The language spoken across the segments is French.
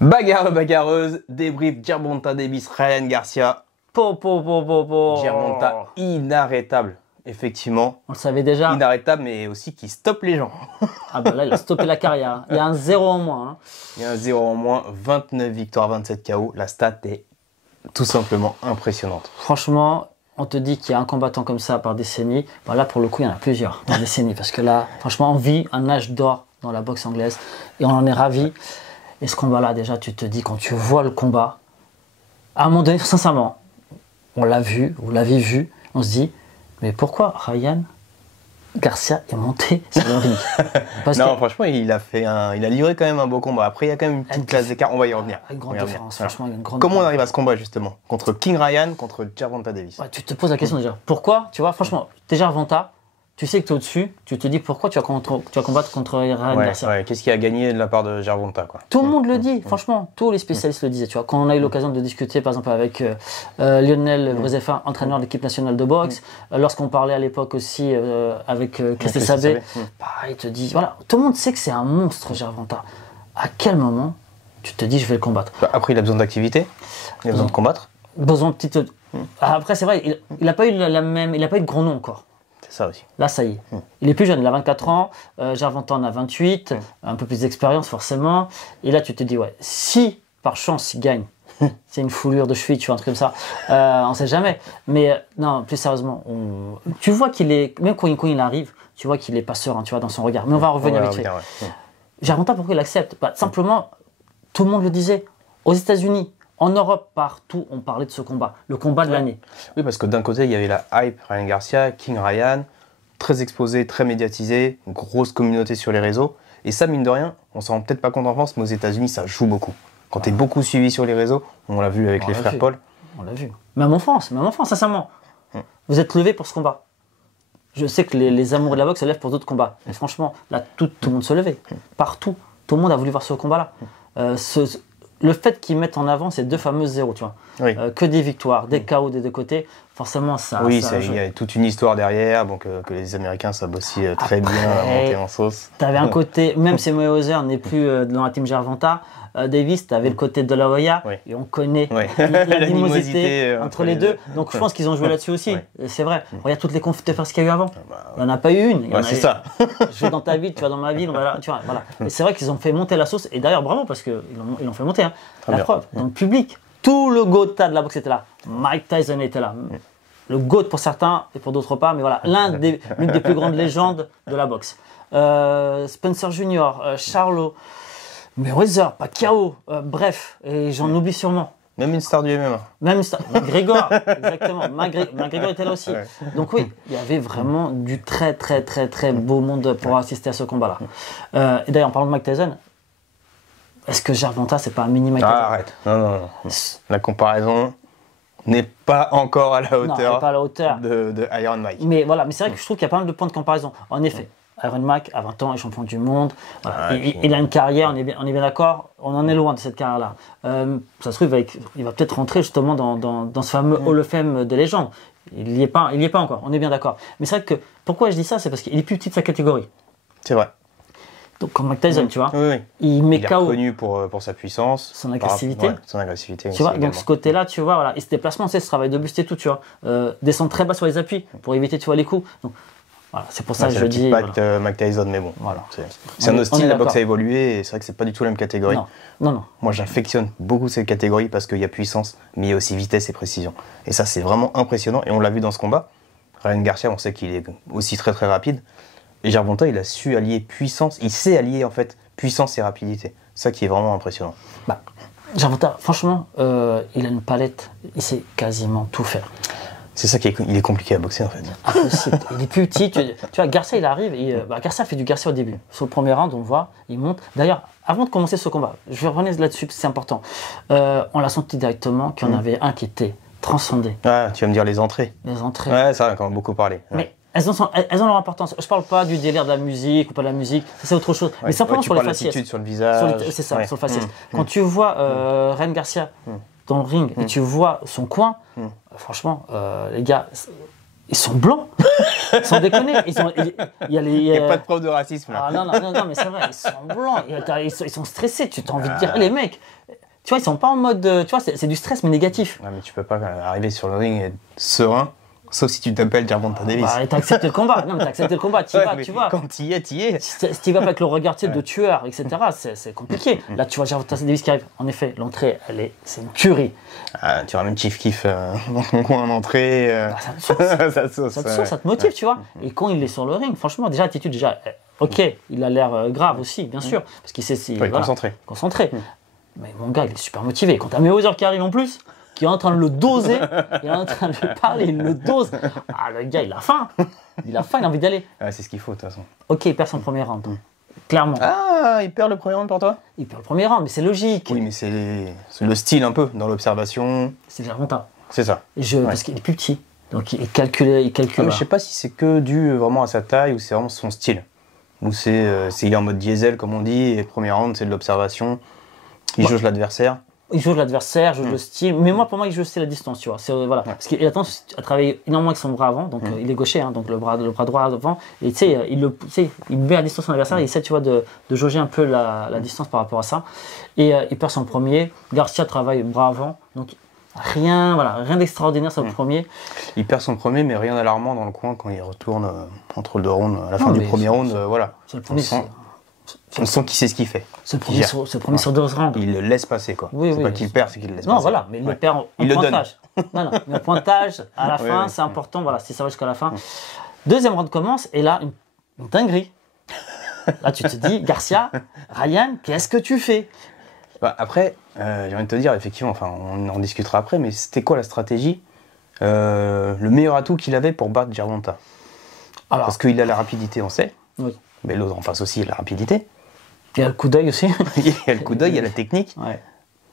Bagarre, bagarreuse, débrief Gervonta Davis, Ryan Garcia. Gervonta inarrêtable, effectivement. On le savait déjà. Inarrêtable, mais aussi qui stoppe les gens. Ah bah là, il a stoppé la carrière. Il y a un 0 en moins. Hein. Il y a un 0 en moins, 29 victoires, 27 KO. La stat est tout simplement impressionnante. Franchement, on te dit qu'il y a un combattant comme ça par décennie. Bah là, pour le coup, il y en a plusieurs par décennie. Parce que là, franchement, on vit un âge d'or dans la boxe anglaise. Et on en est ravis. Et ce combat-là, déjà, tu te dis, quand tu vois le combat, à un moment donné, sincèrement, on l'a vu, vous l'avez vu, on se dit, mais pourquoi Ryan Garcia est monté sur le ring? Non, franchement, il a livré quand même un beau combat. Après, il y a quand même une petite classe d'écart. On va y revenir. Une grande différence, franchement, il y a une grande Comment on arrive à ce combat, justement, contre King Ryan, contre Gervonta Davis? Ouais, tu te poses la question déjà. Pourquoi? Tu vois, franchement, déjà Gervonta, tu sais que tu es au-dessus, tu te dis pourquoi tu vas combattre contre Ryan Garcia. Ouais. Qu'est-ce qu'il a gagné de la part de Gervonta, quoi. Tout le monde le dit, franchement, tous les spécialistes le disaient. Tu vois, quand on a eu l'occasion de discuter, par exemple, avec Lionel Brezeffa, entraîneur de l'équipe nationale de boxe, lorsqu'on parlait à l'époque aussi avec Christophe Sabé, il te dit, voilà, tout le monde sait que c'est un monstre, Gervonta. À quel moment tu te dis, je vais le combattre? Après, il a besoin d'activité, il a besoin de combattre. Besoin de petite. Après, c'est vrai, il n'a pas eu il a pas eu de gros nom encore. Ça aussi. Là, ça y est. Il est plus jeune, il a 24 ans, Gervonta en a 28, un peu plus d'expérience forcément. Et là, tu te dis, ouais, si par chance il gagne, c'est une foulure de cheville, tu vois, un truc comme ça, on sait jamais. Mais non, plus sérieusement, tu vois qu'il est, même quand il arrive, tu vois qu'il est pas serein, tu vois, dans son regard. Mais on va revenir vite fait. Gervonta, pourquoi il accepte? Simplement, tout le monde le disait, aux États-Unis. En Europe, partout, on parlait de ce combat, le combat de l'année. Oui, parce que d'un côté, il y avait la hype Ryan Garcia, King Ryan, très exposé, très médiatisé, une grosse communauté sur les réseaux. Et ça, mine de rien, on s'en rend peut-être pas compte en France, mais aux États-Unis, ça joue beaucoup. Quand tu es beaucoup suivi sur les réseaux, on l'a vu avec les frères Paul. On l'a vu. Même en France, sincèrement. Vous êtes levés pour ce combat. Je sais que les amoureux de la boxe se lèvent pour d'autres combats. Mais franchement, là, tout le monde se levait. Partout. Tout le monde a voulu voir ce combat-là. Le fait qu'ils mettent en avant ces deux fameux zéros, tu vois, que des victoires, des KO des deux côtés, forcément ça. Oui, il y a toute une histoire derrière, donc que les Américains savent aussi très bien monter en sauce. Tu avais un côté, même si Mayweather n'est plus dans la team Gervonta, Davis, tu avais le côté de la Hoya, et on connaît l'animosité entre les deux. Donc je pense qu'ils ont joué là-dessus aussi. C'est vrai. Regarde toutes les confs de faire ce qu'il y a eu avant. Il n'y en a pas eu une. C'est ça. Je vais dans ta ville, tu vas dans ma ville. Voilà. Et c'est vrai qu'ils ont fait monter la sauce. Et d'ailleurs, bravo, parce qu'ils l'ont fait monter. Hein. La preuve, dans le public, tout le GOAT de la boxe était là. Mike Tyson était là. Le GOAT pour certains et pour d'autres pas. Mais voilà, l'une des plus grandes légendes de la boxe. Spencer Junior, Charlo. Mayweather, Pacquiao, bref, et j'en oublie sûrement. Même une star du MMA. Même une star. McGregor, exactement. McGregor était là aussi. Donc oui, il y avait vraiment du très beau monde pour assister à ce combat-là. Et d'ailleurs, en parlant de Mike Tyson, est-ce que Gervonta, c'est pas un mini Mike Tyson? Arrête. Non. La comparaison n'est pas encore à la hauteur, de Iron Mike. Mais voilà, mais c'est vrai que je trouve qu'il y a pas mal de points de comparaison. En effet. Iron Mike, à 20 ans, est champion du monde. Voilà. Il a une carrière, on est bien d'accord. On en est loin de cette carrière-là. Ça se trouve, il va peut-être rentrer justement dans ce fameux Hall of Fame des légendes. Il n'y est pas encore, on est bien d'accord. Mais c'est vrai que, pourquoi je dis ça? C'est parce qu'il est plus petit de sa catégorie. C'est vrai. Donc, comme Mike Tyson, tu vois, il est reconnu pour sa puissance. Son agressivité. Son agressivité. Tu vois, donc ce côté-là, tu vois, voilà. Et ce déplacement, c'est ce travail de buste et tout, tu vois. Descendre très bas sur les appuis pour éviter, tu vois, les coups. Donc, voilà, c'est pour ça que je dis. C'est Mike Tyson, mais bon. Voilà. C'est un autre style, la boxe a évolué et c'est vrai que c'est pas du tout la même catégorie. Non. Moi, j'affectionne beaucoup cette catégorie parce qu'il y a puissance, mais il y a aussi vitesse et précision. Et ça, c'est vraiment impressionnant et on l'a vu dans ce combat. Ryan Garcia, on sait qu'il est aussi très rapide. Et Gervonta, il a su allier puissance, il sait allier en fait puissance et rapidité. C'est ça qui est vraiment impressionnant. Gervonta, franchement, il a une palette, il sait quasiment tout faire. C'est ça qui est compliqué à boxer en fait. Impossible. Il est plus petit. Tu vois, Garcia, il arrive. Garcia fait du Garcia au début. Sur le premier round, on le voit, il monte. D'ailleurs, avant de commencer ce combat, je vais revenir là-dessus, c'est important. On l'a senti directement qu'il y en avait un qui était transcendé. Ah, tu vas me dire les entrées. Les entrées. Ouais, ça, on a quand même beaucoup parlé. Mais elles ont leur importance. Je parle pas du délire de la musique ou pas de la musique, ça c'est autre chose. Mais simplement sur les faciès. L'attitude sur le visage. C'est ça, sur le faciès. Quand tu vois Ryan Garcia dans le ring et tu vois son coin, franchement, les gars, Ils sont blancs. Sans déconner. Il y a les. Il n'y a pas de preuve de racisme là. Ah non, mais c'est vrai, ils sont blancs. Ils sont stressés. Tu as envie de dire, les mecs, tu vois, ils sont pas en mode. Tu vois, c'est du stress, mais négatif. Ouais, mais tu peux pas arriver sur le ring et être serein, sauf si tu t'appelles Gervonta Davis. Bah, t'as accepté le combat. Non, mais t'as accepté le combat. Tu vas, tu vois. Quand tu y es, tu y es. Si tu vas pas avec le regard de tueur, etc., c'est compliqué. Là, tu vois Gervonta Davis qui arrive. En effet, l'entrée, c'est une tuerie. Ah, tu ramènes Chief Keef dans ton coin d'entrée. Ça te sauce. Ça te motive, tu vois. Et quand il est sur le ring, franchement, déjà, l'attitude, ok, il a l'air grave aussi, bien sûr. Parce qu'il sait si. Concentré. Mais mon gars, il est super motivé. Quand t'as Mayweather qui arrive en plus, qui est en train de le doser, il est en train de lui parler, il le dose. Ah, le gars, il a faim. Il a envie d'aller. Ouais, c'est ce qu'il faut, de toute façon. Ok, il perd son premier round. Clairement. Ah, il perd le premier round pour toi? Il perd le premier round, mais c'est logique. Oui, mais c'est le style un peu, dans l'observation. C'est Gervonta. C'est ça. Parce qu'il est plus petit. Donc il calcule. Ah, mais je sais pas si c'est que dû vraiment à sa taille ou c'est vraiment son style. Ou il est en mode diesel, comme on dit, et le premier round, c'est de l'observation. Il jauge l'adversaire. Il jauge l'adversaire, jauge le style. Mais moi, pour moi, il joue aussi la distance, tu vois. Voilà. Parce qu'il a tendance à travailler énormément avec son bras avant. Donc, il est gaucher, hein, donc le bras droit avant. Et tu sais, il met à distance son adversaire. Il essaie, tu vois, de jauger un peu la distance par rapport à ça. Et il perd son premier. Garcia travaille bras avant. Donc, rien d'extraordinaire sur le premier. Il perd son premier, mais rien d'alarmant dans le coin quand il retourne entre le deux rounds. À la fin du premier round, voilà. Sur le premier, on sent qu'il sait ce qu'il fait. Ce premier sur 2 rounds. Il le laisse passer, quoi. C'est pas qu'il perd, c'est qu'il le laisse passer. Non, voilà, mais il le perd en pointage. Non, mais en pointage, à la fin, c'est important, voilà, si ça va jusqu'à la fin. Deuxième round commence, et là, une dinguerie. Là, tu te dis, Garcia, Ryan, qu'est-ce que tu fais? Bah, après, j'ai envie de te dire, effectivement, enfin, on en discutera après, mais c'était quoi la stratégie? Le meilleur atout qu'il avait pour battre Gervonta? Parce qu'il a la rapidité, on sait. Oui. Mais l'autre en face aussi, il a la rapidité. Il y a le coup d'œil aussi. Il y a le coup d'œil, il y a la technique. Ouais.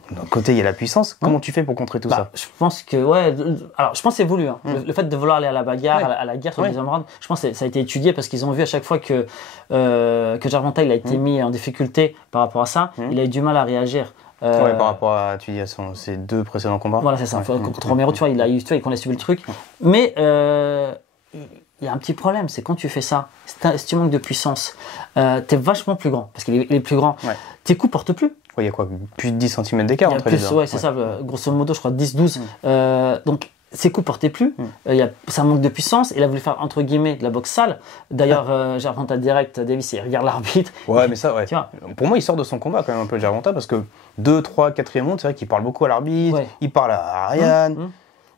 D'un côté, il y a la puissance. Comment tu fais pour contrer tout ça? Je pense que, je pense que c'est voulu. Hein. Le fait de vouloir aller à la bagarre, à la guerre sur le deuxième round, je pense que ça a été étudié parce qu'ils ont vu à chaque fois que Gervonta il a été mis en difficulté par rapport à ça, il a eu du mal à réagir. Par rapport à, tu dis, à ses 2 précédents combats. Voilà, c'est ça. Contre Romero, tu vois, il a subi le truc. Mais il y a un petit problème, c'est quand tu fais ça, si tu manques de puissance, t'es vachement plus grand, parce qu'il est plus grand. Tes coups portent plus. Il y a quoi, plus de 10 cm d'écart entre les deux? Ouais, c'est ça, grosso modo, je crois 10-12. Donc, ses coups portaient plus, ça manque de puissance. Il a voulu faire, entre guillemets, de la boxe sale. D'ailleurs, Gervonta direct, Davis, il regarde l'arbitre. Ouais, mais ça, ouais. Pour moi, il sort de son combat quand même un peu, Gervonta, parce que 2, 3, 4e round, c'est vrai qu'il parle beaucoup à l'arbitre, il parle à Ryan.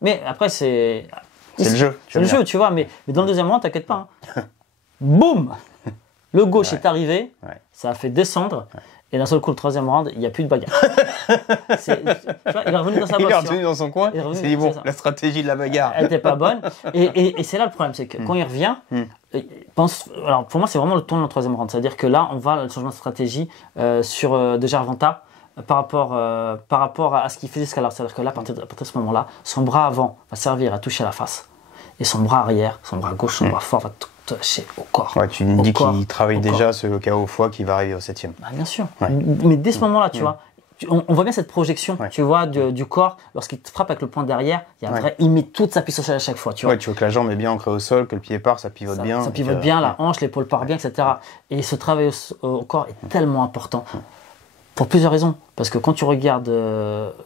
Mais après, c'est le jeu. C'est le jeu, tu vois, mais dans le deuxième round, t'inquiète pas. Hein. Boum! Le gauche est arrivé, ça a fait descendre. Et d'un seul coup, le 3e round, il n'y a plus de bagarre. Tu vois, il est revenu dans sa boxe. Il est revenu dans son coin. Il s'est dit, bon, la stratégie de la bagarre. Elle n'était pas bonne. Et c'est là le problème, c'est que quand il revient, alors pour moi, c'est vraiment le tournant le 3e round. C'est-à-dire que là, on va le changement de stratégie de Gervonta par rapport à ce qu'il faisait jusqu'à l'heure. C'est-à-dire que là, à partir de ce moment-là, son bras avant va servir à toucher la face. Et son bras arrière, son bras gauche, son bras fort va toucher au corps. Ouais, tu me dis qu'il travaille déjà ce KO au foie qui va arriver au 7e. Ah, bien sûr. Mais dès ce moment-là, tu vois, on voit bien cette projection, tu vois, du corps. Lorsqu'il te frappe avec le point derrière, il met toute sa puissance à chaque fois. Tu vois. Ouais, tu veux que la jambe est bien ancrée au sol, que le pied part, ça pivote bien. Ça pivote bien, la hanche, l'épaule part bien, etc. Et ce travail au corps est tellement important. Pour plusieurs raisons. Parce que quand tu regardes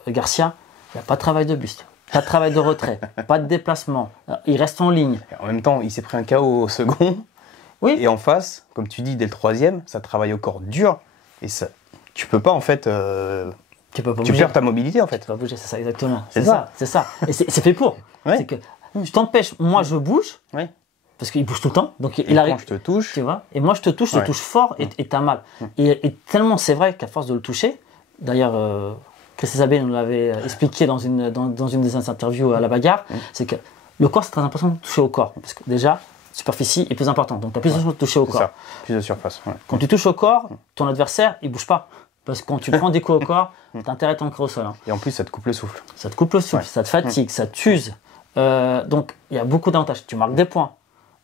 Garcia, il n'y a pas de travail de buste. Pas de travail de retrait, pas de déplacement, il reste en ligne. En même temps, il s'est pris un KO au second. Oui. Et en face, comme tu dis, dès le 3e, ça travaille au corps dur. Et ça, tu peux pas en fait. Tu perds ta mobilité en fait. Tu peux pas bouger, c'est ça, exactement. C'est ça. Et c'est fait pour. C'est que je t'empêche, moi je bouge. Parce qu'il bouge tout le temps. Donc il arrive. Quand je te touche. Tu vois. Et moi je te touche fort et t'as mal. Et tellement c'est vrai qu'à force de le toucher, d'ailleurs. Chris Sabé nous l'avait expliqué dans une des interviews à la bagarre, c'est que le corps, c'est très important de toucher au corps. Parce que déjà, la superficie est plus importante. Donc, tu as plus de chances de toucher au corps. Ça, plus de surface. Quand tu touches au corps, ton adversaire, il ne bouge pas. Parce que quand tu prends des coups au corps, tu as intérêt à t'ancrer au sol. Hein. Et en plus, ça te coupe le souffle. Ça te coupe le souffle, ça te fatigue, ça t'use. Donc, il y a beaucoup d'avantages. Tu marques des points.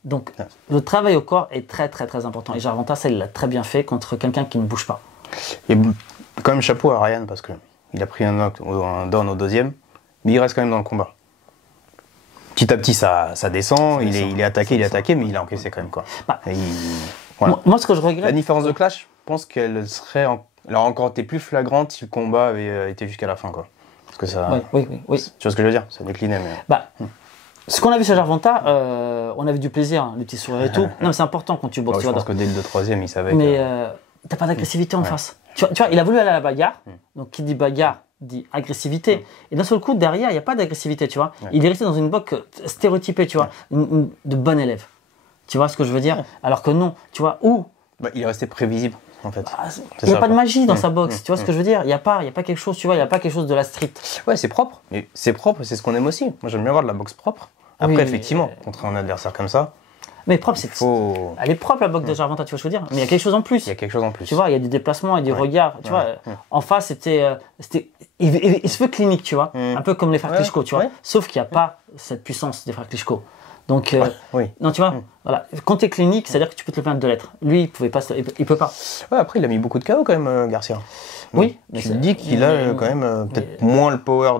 Donc, le travail au corps est très, très, très important. Et Gervonta, ça, il l'a très bien fait contre quelqu'un qui ne bouge pas. Et quand même, chapeau à Ryan, parce que il a pris un down au 2e, mais il reste quand même dans le combat. Petit à petit, ça descend, il est attaqué, mais il a encaissé quand même, quoi. Bah, Et voilà. Moi, ce que je La regrette. différence de clash, je pense qu'elle elle aurait encore été plus flagrante si le combat avait été jusqu'à la fin, quoi. Parce que ça... Oui. Tu vois ce que je veux dire? Ça déclinait, mais... Bah, ce qu'on a vu sur Gervonta, on avait du plaisir, hein, les petits sourires et tout. Non, mais c'est important quand tu boxes. Ouais, je pense que dès le 2-3e, il savait mais que... t'as pas d'agressivité en face. Tu vois, il a voulu aller à la bagarre. Donc, qui dit bagarre dit agressivité. Et d'un seul coup, derrière, il n'y a pas d'agressivité, tu vois. Il est resté dans une boxe stéréotypée, tu vois, de bon élève. Tu vois ce que je veux dire? Alors que non, tu vois, où Bah, il est resté prévisible, en fait. il n'y a pas de magie dans sa boxe, tu vois ce que je veux dire? Il n'y a pas quelque chose, tu vois, il n'y a pas quelque chose de la street. Ouais, c'est propre. Mais c'est propre, c'est ce qu'on aime aussi. Moi, j'aime bien voir de la boxe propre. Après, Oui, effectivement, contre un adversaire comme ça, Mais propre, c'est. faut... Elle est propre la boxe de Gervonta, tu vois ce que je veux dire? Mais il y a quelque chose en plus. il y a quelque chose en plus. Tu vois, il y a des déplacements et des regards. Tu vois, en face, c'était. Il se veut clinique, tu vois. Un peu comme les frères Klitschko, tu vois. Sauf qu'il n'y a pas cette puissance des frères Klitschko. Donc, oui. non, tu vois, voilà. Quand tu es clinique, c'est-à-dire que tu peux te le permettre de l'être. Lui, il pouvait pas, il peut pas. Ouais, après, il a mis beaucoup de KO quand même, Garcia. Oui, Mais tu te dis qu'il a quand même peut-être moins le power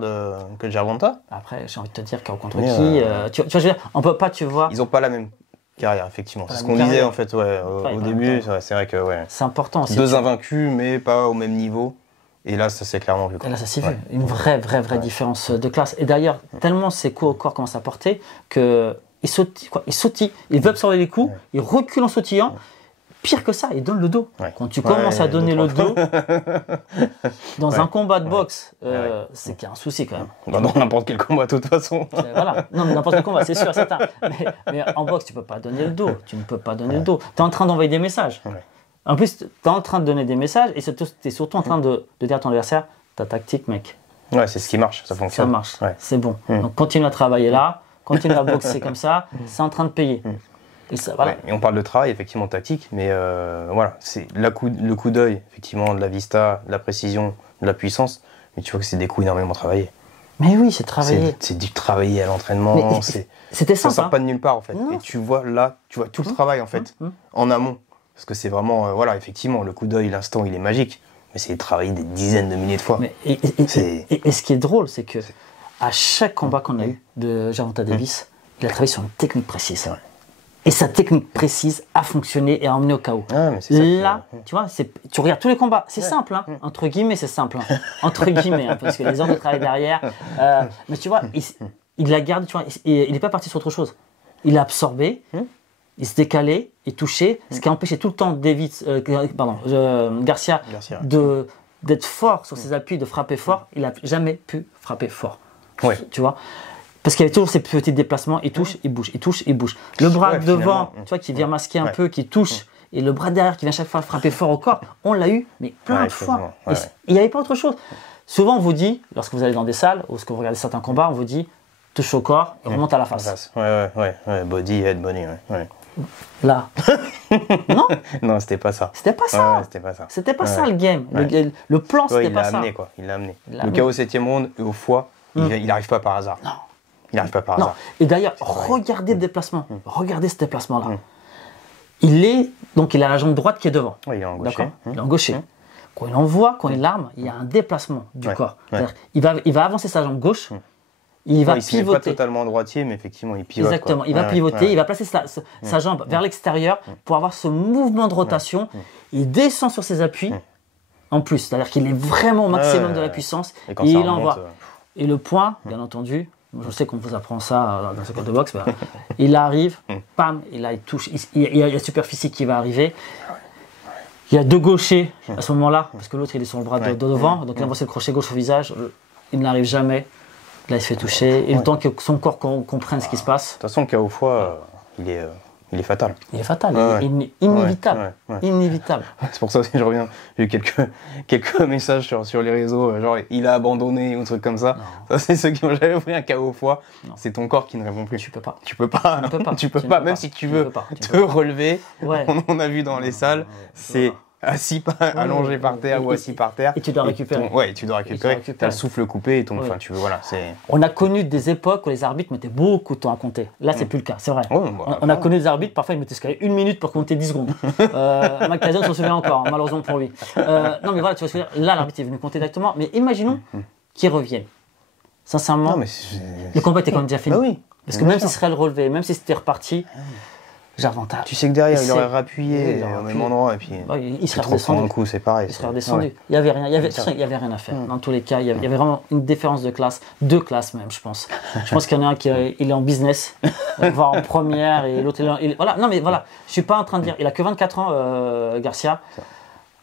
que Gervonta. Après, j'ai envie de te dire contre Mais, qui. Tu vois, je veux dire, on peut pas, tu vois. Ils n'ont pas la même carrière, effectivement. C'est la ce même qu'on disait, carrière. en fait, ouais, au début. C'est vrai que, ouais. C'est important aussi. Deux invaincus, mais pas au même niveau. Et là, ça s'est clairement vu. Et là, ça s'est vu. Une vraie différence de classe. Et d'ailleurs, tellement ses coups au corps commencent à porter que il sautille, il veut absorber les coups, il recule en sautillant. Pire que ça, il donne le dos. Ouais. Quand tu commences à donner le dos dans un combat de boxe, c'est qu'il y a un souci quand même. Dans n'importe quel combat, de toute façon. Voilà, non, mais n'importe quel combat, c'est sûr, certain. Mais en boxe, tu peux pas donner le dos. Tu ne peux pas donner le dos. Tu es en train d'envoyer des messages. Ouais. En plus, tu es en train de donner des messages et tu es surtout en train de dire à ton adversaire, ta tactique, mec. Ouais, c'est ce qui marche, ça fonctionne. Ça marche, Ouais. c'est bon. Donc continue à travailler là, continue à boxer comme ça, c'est en train de payer. Et ça, voilà. Ouais, et on parle de travail, effectivement, tactique, mais voilà, c'est le coup d'œil, effectivement, de la vista, de la précision, de la puissance, mais tu vois que c'est des coups énormément travaillés. Mais oui, c'est travailler. C'est du travailler à l'entraînement, Mais c'était ça simple. sort pas de nulle part, en fait. Non. Et tu vois là, tu vois tout le travail, en fait, en amont. Parce que c'est vraiment, voilà, effectivement, le coup d'œil, l'instant, il est magique, mais c'est travailler des dizaines de milliers de fois. Mais, et ce qui est drôle, c'est que à chaque combat qu'on a eu de Gervonta Davis, il a travaillé sur une technique précise. C'est vrai. Et sa technique précise a fonctionné et a emmené au KO. Ah, mais c'est ça Là, tu vois, tu regardes tous les combats, c'est simple, hein, entre guillemets, c'est simple, hein, entre guillemets, hein, parce que les heures de travail derrière. Mais tu vois, il la garde, tu vois, il n'est pas parti sur autre chose. Il a absorbé, il se décalait, il touchait, ce qui a empêché tout le temps Garcia d'être fort sur ses appuis, de frapper fort. Il n'a jamais pu frapper fort. Ouais. Tu vois, parce qu'il y avait toujours ces petits déplacements, il touche, il bouge, il touche, il bouge. Le bras devant, tu vois, qui vient masquer un peu, qui touche, et le bras derrière qui vient chaque fois frapper fort au corps, on l'a eu, mais plein de fois. Ouais. Il n'y avait pas autre chose. Souvent, on vous dit, lorsque vous allez dans des salles, ou lorsque vous regardez certains combats, on vous dit, touche au corps et remonte à la face. Ouais, body, head, body, ouais. Là. Non, Non, c'était pas ça. c'était pas ça. Ouais, c'était pas ça. C'était pas ça le game. Le plan, Ouais, c'était il pas l'a ça. amené, quoi. Il l'a amené. Il l'a Le amené. KO 7ème round, au foie, il n'arrive pas par hasard. Non. Il n'arrive pas par Non. hasard. Et d'ailleurs, regardez le déplacement. Regardez ce déplacement-là. Donc il a la jambe droite qui est devant. Ouais, il est en gaucher. D'accord. Il est en gaucher. Quand il envoie, quand il arme, il y a un déplacement du corps. Ouais. C'est-à-dire, il va avancer sa jambe gauche. Il va Il se met pas pivoter. totalement droitier, mais effectivement, il pivote. Exactement. Quoi. Il va Ouais, pivoter. ouais. Il va placer sa jambe vers l'extérieur pour avoir ce mouvement de rotation. Il descend sur ses appuis. En plus, c'est-à-dire qu'il est vraiment au maximum de la puissance. Et quand Et ça il remonte, envoie. Et le point, bien entendu, je sais qu'on vous apprend ça dans ce cours de boxe, il arrive, pam, et là il touche, il y a la superficie qui va arriver. Il y a deux gauchers à ce moment-là, parce que l'autre il est sur le bras de devant, donc il envoie le crochet gauche au visage, il n'arrive jamais. Là il se fait toucher, et le temps que son corps comprenne ce qui se passe. De toute façon, le KO au foie, il est fatal. Il est fatal, Ouais. inévitable. Ouais. Inévitable. C'est pour ça que je reviens. J'ai eu quelques messages sur les réseaux, genre il a abandonné ou un truc comme ça. Ça, c'est ceux qui ont jamais pris un KO au foie. C'est ton corps qui ne répond plus. Tu peux pas. Tu peux pas. Tu peux pas. Tu peux Tu ne pas. peux Même pas. si tu Tu veux peux pas. Tu te peux pas. relever, Ouais. on a vu dans les salles, c'est assis, allongé par terre ou assis par terre. Et tu dois récupérer. Ouais, tu dois récupérer. Tu as le souffle coupé et ton. Enfin, tu veux, voilà, c'est. On a connu des époques où les arbitres mettaient beaucoup de temps à compter. Là, c'est plus le cas, c'est vrai. Ouais, bah, On a connu des arbitres, parfois ils mettaient jusqu'à 1 minute pour compter 10 secondes. Mike Tyson s'en souvient encore, hein, malheureusement pour lui. Non, mais voilà, tu vois ce que je veux dire. Là, l'arbitre est venu compter directement. Mais imaginons qu'il revienne. Sincèrement, Non, mais le combat était quand même déjà fini. Bah oui. Parce que même si serait le relevé, même si c'était reparti, Jarvanta. Tu sais que derrière, il aurait Oui, rappuyé il aurait au même appuyé. endroit. Et puis, il serait tu te reprends redescendu. un coup, c'est pareil. Il serait redescendu. Ouais. Il y avait rien, il y avait rien à faire. Dans tous les cas, il y avait vraiment une différence de classe, deux classes même, je pense. Je pense qu'il y en a un qui il est en business, voire en première, et l'autre voilà. Non mais voilà, je suis pas en train de dire. Il a que 24 ans, Garcia.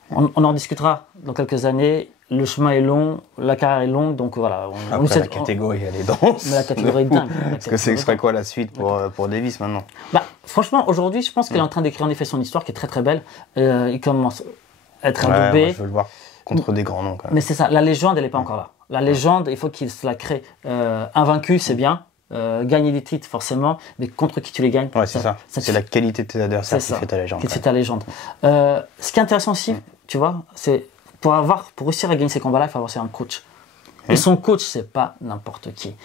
On en discutera dans quelques années. Le chemin est long, la carrière est longue, donc voilà. Après, la catégorie, elle est dense. Mais la catégorie est dingue. Parce que ce serait quoi la suite pour Davis maintenant? Bah, franchement, aujourd'hui, je pense qu'il est en train d'écrire en effet son histoire qui est très très belle. Il commence à être un Moi, je veux le voir contre des grands noms quand même. Mais c'est ça, la légende, elle n'est pas encore là. La légende, il faut qu'il se la crée. Invaincu, c'est bien. Gagner des titres, forcément, mais contre qui tu les gagnes. Ouais, c'est ça. C'est la qualité de tes adversaires qui fait ta légende. Qui fait ta légende. Ce qui est intéressant aussi, tu vois, c'est pour réussir à gagner ces combats-là, il faut avoir aussi un coach. Et son coach, c'est pas n'importe qui.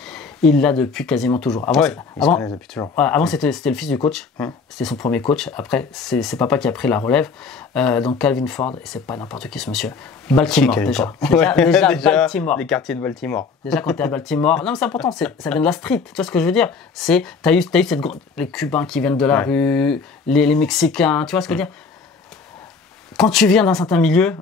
Il l'a depuis quasiment toujours. Avant, depuis toujours. Avant c'était le fils du coach. C'était son premier coach. Après, c'est papa qui a pris la relève. Donc Calvin Ford, et c'est pas n'importe qui ce monsieur. Baltimore, déjà. Déjà Baltimore. Les quartiers de Baltimore. Déjà, quand tu es à Baltimore. Non, mais c'est important, ça vient de la street. Tu vois ce que je veux dire? T'as eu les Cubains qui viennent de la rue, les Mexicains, tu vois ce que je veux dire? Quand tu viens d'un certain milieu,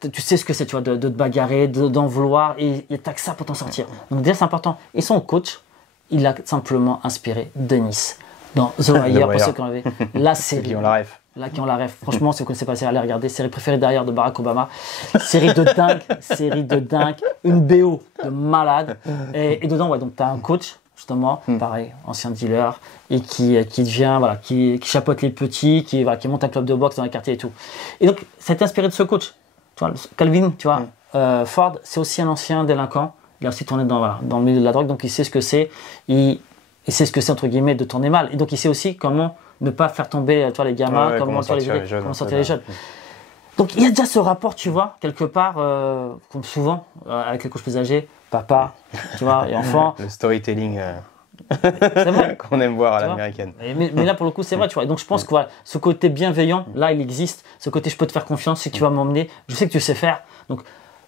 tu sais ce que c'est, tu vois, de te bagarrer, d'en vouloir, et t'as que ça pour t'en sortir. Donc déjà, c'est important. Et son coach, il a simplement inspiré Denis dans The Wire, pour ceux qui ont vu la série. Qui ont la ref. Là, qui ont la ref. Franchement, si vous ne connaissez pas la série, allez regarder. Série préférée derrière de Barack Obama. Série de dingue. Une BO de malade. Et dedans, ouais, donc tu as un coach, justement, pareil, ancien dealer, et qui devient, voilà, qui chapeaute les petits, qui monte un club de boxe dans les quartiers et tout. Et donc, ça a été inspiré de ce coach. Tu vois, Calvin, tu vois, Ford, c'est aussi un ancien délinquant. Il a aussi tourné dans le milieu de la drogue, donc il sait ce que c'est. Il sait ce que c'est, entre guillemets, de tourner mal. Et donc, il sait aussi comment ne pas faire tomber, tu vois, les gamins, comment sortir les jeunes. Donc, il y a déjà ce rapport, tu vois, quelque part, comme souvent, avec les coachs plus âgés, papa, tu vois, et enfant. Le storytelling c'est vrai. qu'on aime voir à l'américaine. Mais là, pour le coup, c'est vrai, tu vois. Et donc, je pense que voilà, ce côté bienveillant, là, il existe. Ce côté, je peux te faire confiance, c'est que tu vas m'emmener. Je sais que tu sais faire. Donc,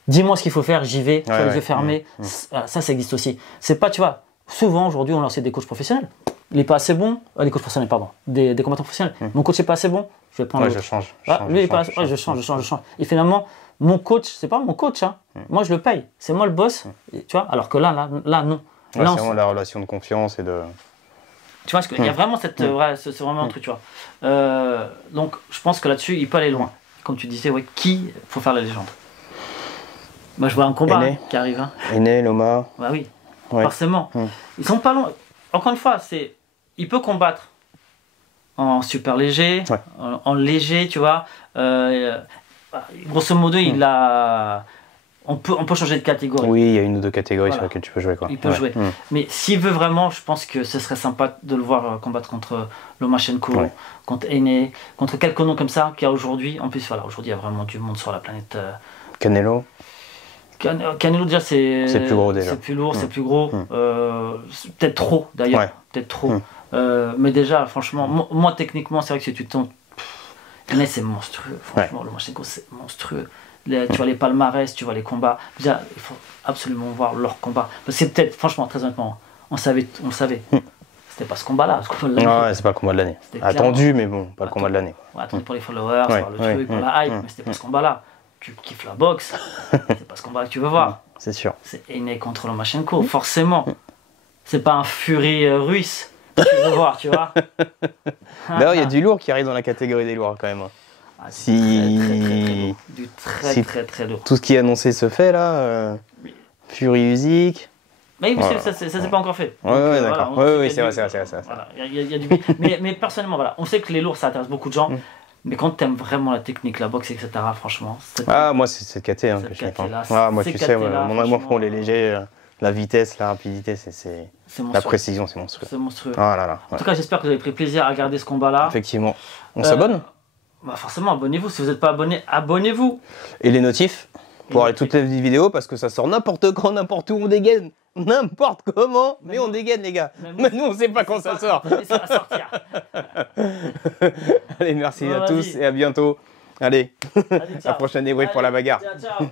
dis-moi ce qu'il faut faire, j'y vais, tu vois, les yeux fermés. Ça existe aussi. C'est pas, tu vois, souvent, aujourd'hui, on lance des coachs professionnels. Il n'est pas assez bon. Des coachs professionnels, pardon. Des combattants professionnels. Mon coach n'est pas assez bon. Je vais prendre l'autre. Je change. Je change. Et finalement, mon coach, c'est pas mon coach. Hein. Moi, je le paye. C'est moi le boss. Et, tu vois, alors que là, non. C'est vraiment la relation de confiance et de... Tu vois, il y a vraiment c'est vraiment un truc, tu vois. Donc, je pense que là-dessus, il peut aller loin. Comme tu disais, qui faut faire la légende? Moi, je vois un combat qui arrive. Hein. Aîné, Loma. Bah oui, forcément. Ils sont pas longs. Encore une fois, il peut combattre en super léger, en léger, tu vois. Grosso modo, on peut changer de catégorie. Oui, il y a une ou deux catégories sur lesquelles tu peux jouer. Il peut jouer. Mais s'il veut vraiment, je pense que ce serait sympa de le voir combattre contre Lomachenko, contre Aîné, contre quelques noms comme ça, qu'il y a aujourd'hui. En plus, voilà, aujourd'hui, il y a vraiment du monde sur la planète. Canelo. Canelo, déjà, c'est plus gros, déjà. C'est plus lourd, c'est plus gros. Peut-être trop, d'ailleurs. Ouais. Peut-être trop. Mais déjà, franchement, moi, techniquement, c'est vrai que si tu tombes... Aîné, c'est monstrueux. Franchement, Lomachenko, c'est monstrueux. Tu vois les palmarès, tu vois les combats. Déjà, il faut absolument voir leur combat. Parce que c'est peut-être, franchement, très honnêtement, on le savait. C'était pas ce combat-là. Ouais, c'est pas le combat de l'année. Attendu, mais bon, pas le combat de l'année. Attendu pour les followers, pour le truc, pour la hype, mais c'était pas ce combat-là. Tu kiffes la boxe, c'est pas ce combat que tu veux voir. C'est sûr. C'est Aîné contre Lomachenko, forcément. C'est pas un Fury russe que tu veux voir, tu vois. D'ailleurs, il y a du lourd qui arrive dans la catégorie des lourds quand même. Très lourd. Tout ce qui est annoncé se fait là. Fury Usyk. Mais ça c'est pas encore fait. Ouais, d'accord. Oui, c'est vrai. Voilà, y a du... mais personnellement, voilà, on sait que les lourds ça intéresse beaucoup de gens. Mais quand tu aimes vraiment la technique, la boxe, etc., franchement. Moi, c'est cette caté que je kiffe. Moi, tu sais, mon amour pour les légers, la vitesse, la rapidité, c'est la précision, c'est monstrueux. C'est monstrueux. En tout cas, j'espère que vous avez pris plaisir à regarder ce combat-là. Effectivement. On s'abonne? Forcément, abonnez-vous. Si vous n'êtes pas abonné, abonnez-vous. Et les notifs pour aller toutes les vidéos, parce que ça sort n'importe quand, n'importe où, on dégaine. N'importe comment, mais on dégaine, les gars. Mais nous, on sait pas quand ça sort. Mais ça va sortir. Allez, merci à tous et à bientôt. Allez, la prochaine débrief pour la bagarre. Ciao.